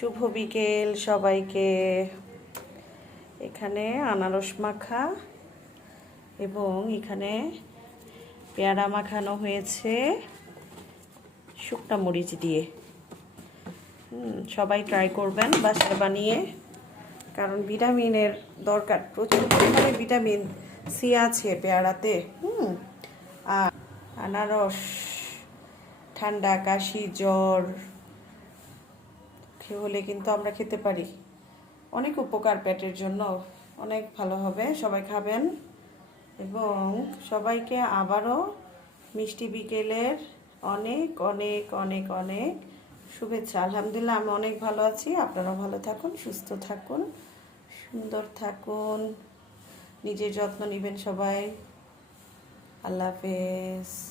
শুভ বিকেল সবাইকে। এখানে আনারস মাখা এবং এখানে পেয়ারা মাখানো হয়েছে শুকনা মরিচ দিয়ে। সবাই ট্রাই করবেন বাসায় বানিয়ে, কারণ ভিটামিনের দরকার। প্রচুর পরিমাণে ভিটামিন সি আছে পেয়ারাতে। হুম, আর আনারস, ঠান্ডা কাশি, জ্বর হলে কিন্তু আমরা খেতে পারি। অনেক উপকার পেটের জন্য। অনেক ভালো হবে। সবাই খাবেন। এবং সবাইকে আবারও মিষ্টি বিকেলের অনেক অনেক অনেক অনেক শুভেচ্ছা। আলহামদুলিল্লাহ আমি অনেক ভালো আছি। আপনারা ভালো থাকুন, সুস্থ থাকুন, সুন্দর থাকুন। নিজের যত্ন নেবেন সবাই। আল্লাহ হাফেজ।